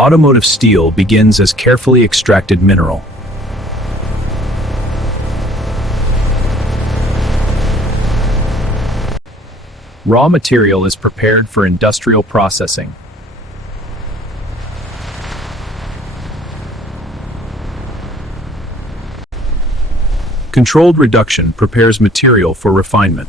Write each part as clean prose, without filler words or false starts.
Automotive steel begins as carefully extracted mineral. Raw material is prepared for industrial processing. Controlled reduction prepares material for refinement.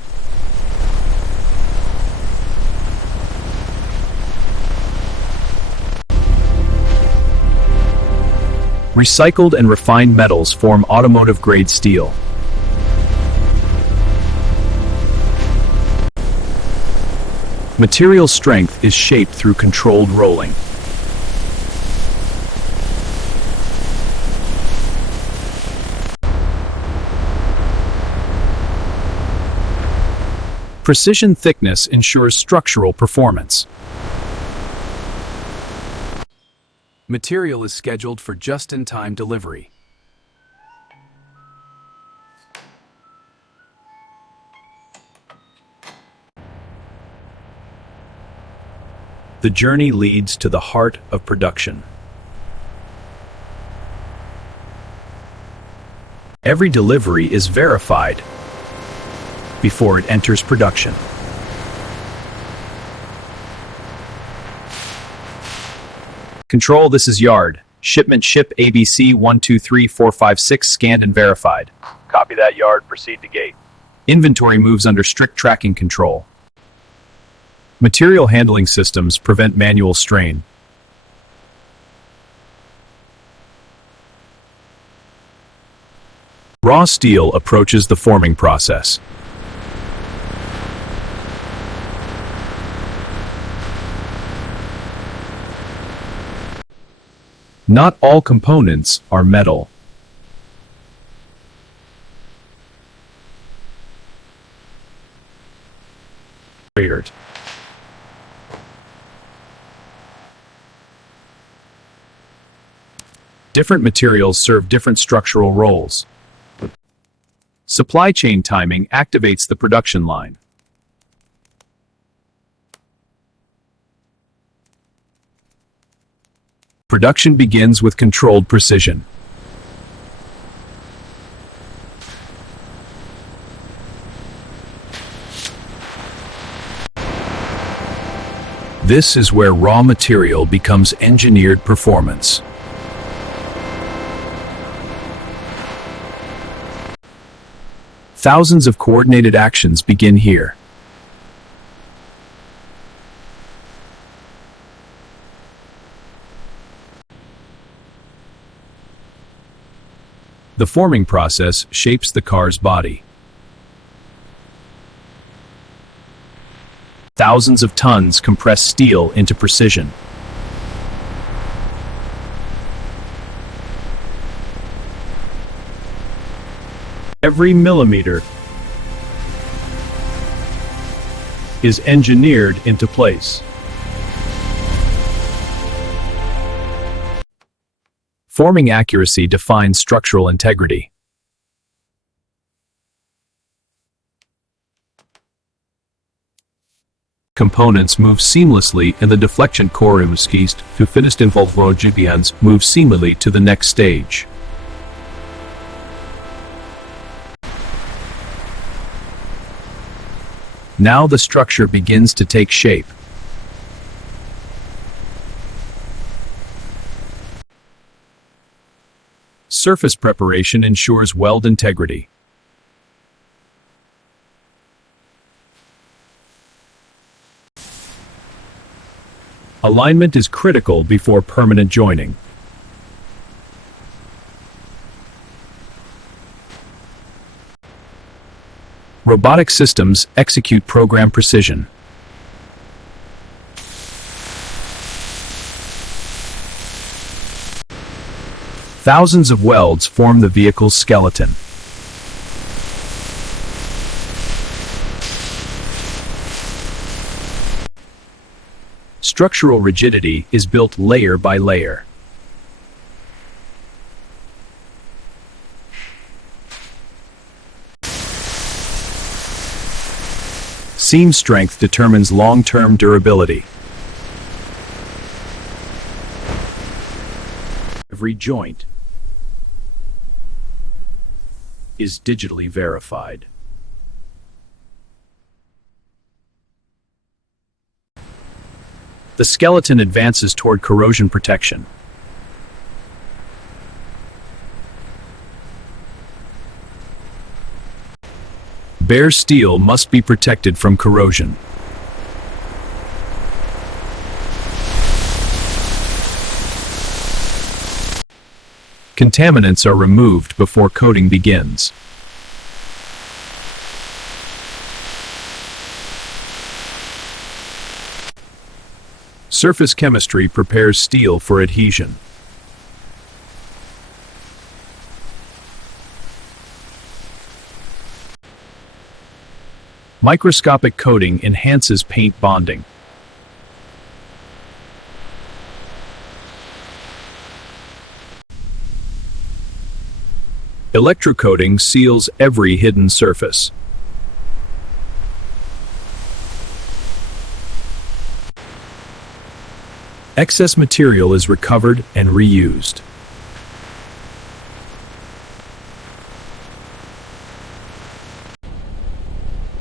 Recycled and refined metals form automotive-grade steel. Material strength is shaped through controlled rolling. Precision thickness ensures structural performance. Material is scheduled for just-in-time delivery. The journey leads to the heart of production. Every delivery is verified before it enters production. Control, this is yard. Shipment ship ABC 123456 scanned and verified. Copy that, yard. Proceed to gate. Inventory moves under strict tracking control. Material handling systems prevent manual strain. Raw steel approaches the forming process. Not all components are metal. Different materials serve different structural roles. Supply chain timing activates the production line. Production begins with controlled precision. This is where raw material becomes engineered performance. Thousands of coordinated actions begin here. The forming process shapes the car's body. Thousands of tons compress steel into precision. Every millimeter is engineered into place. Forming accuracy defines structural integrity. Components move seamlessly and the deflection core to finished involved move seamlessly to the next stage. Now the structure begins to take shape. Surface preparation ensures weld integrity. Alignment is critical before permanent joining. Robotic systems execute program precision. Thousands of welds form the vehicle's skeleton. Structural rigidity is built layer by layer. Seam strength determines long-term durability. every joint is digitally verified. The skeleton advances toward corrosion protection. Bare steel must be protected from corrosion. Contaminants are removed before coating begins. Surface chemistry prepares steel for adhesion. Microscopic coating enhances paint bonding. Electrocoating seals every hidden surface. Excess material is recovered and reused.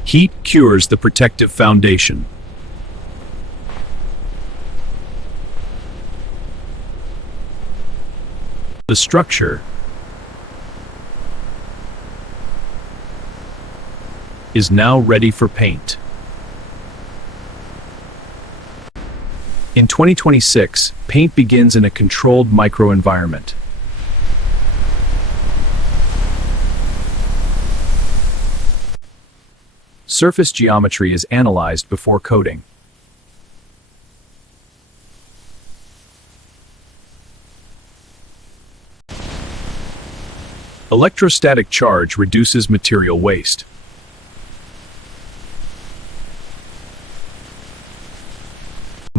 Heat cures the protective foundation. The structure is now ready for paint. In 2026, paint begins in a controlled microenvironment. Surface geometry is analyzed before coating. Electrostatic charge reduces material waste.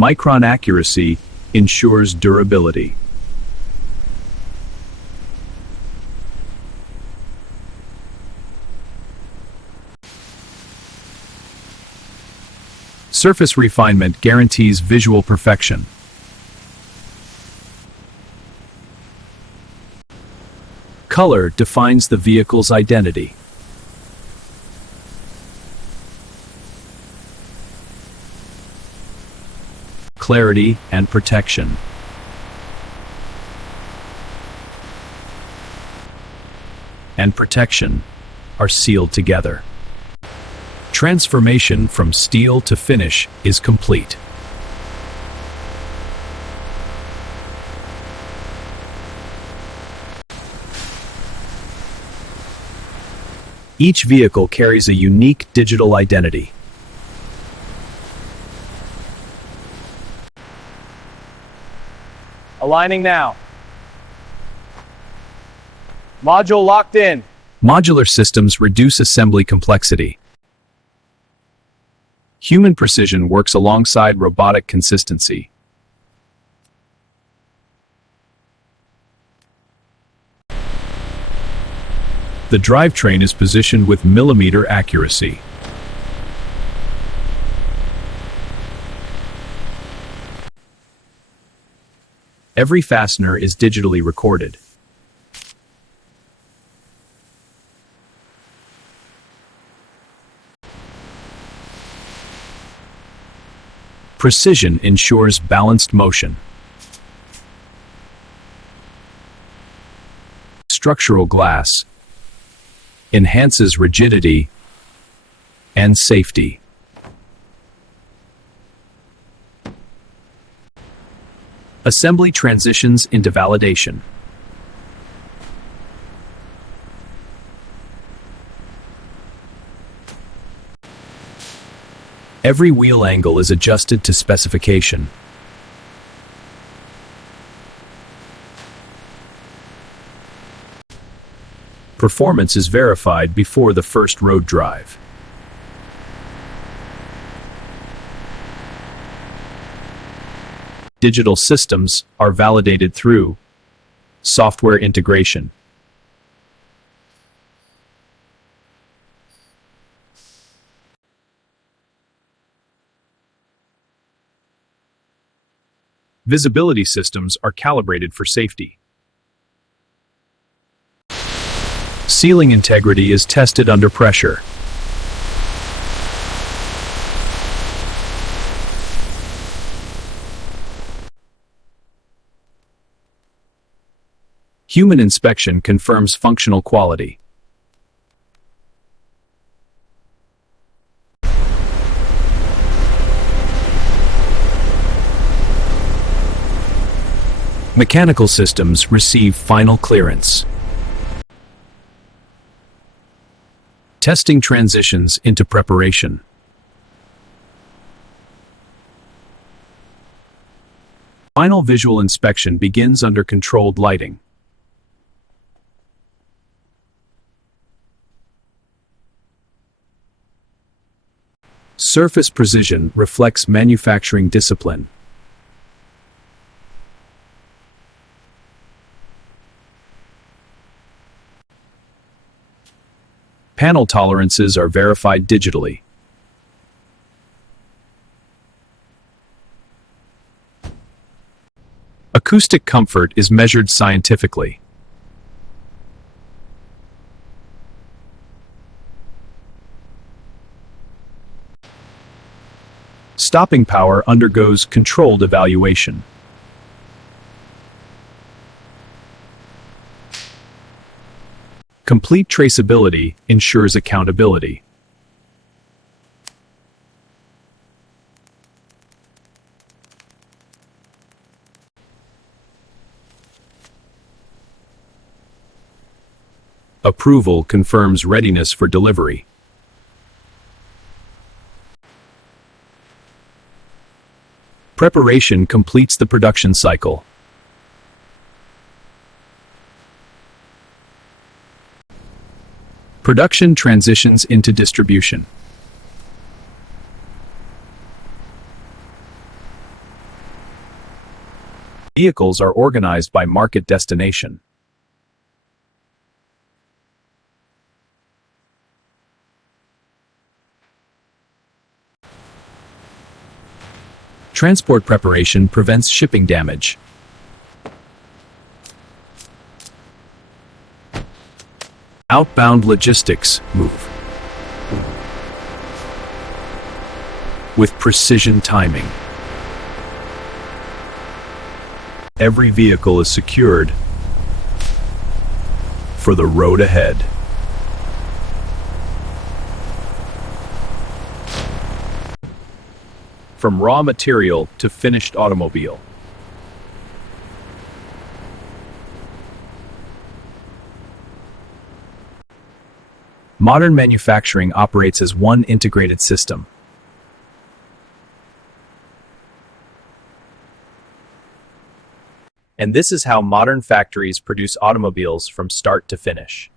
Micron accuracy ensures durability. Surface refinement guarantees visual perfection. Color defines the vehicle's identity. Clarity and protection. And protection are sealed together. Transformation from steel to finish is complete. Each vehicle carries a unique digital identity. Aligning now. Module locked in. Modular systems reduce assembly complexity. Human precision works alongside robotic consistency. The drivetrain is positioned with millimeter accuracy. Every fastener is digitally recorded. Precision ensures balanced motion. Structural glass enhances rigidity and safety. Assembly transitions into validation. Every wheel angle is adjusted to specification. Performance is verified before the first road drive. Digital systems are validated through software integration. Visibility systems are calibrated for safety. Sealing integrity is tested under pressure. Human inspection confirms functional quality. Mechanical systems receive final clearance. Testing transitions into preparation. Final visual inspection begins under controlled lighting. Surface precision reflects manufacturing discipline. Panel tolerances are verified digitally. Acoustic comfort is measured scientifically. Stopping power undergoes controlled evaluation. Complete traceability ensures accountability. Approval confirms readiness for delivery. Preparation completes the production cycle. Production transitions into distribution. Vehicles are organized by market destination. Transport preparation prevents shipping damage. Outbound logistics move with precision timing. Every vehicle is secured for the road ahead. From raw material to finished automobile. Modern manufacturing operates as one integrated system. And this is how modern factories produce automobiles from start to finish.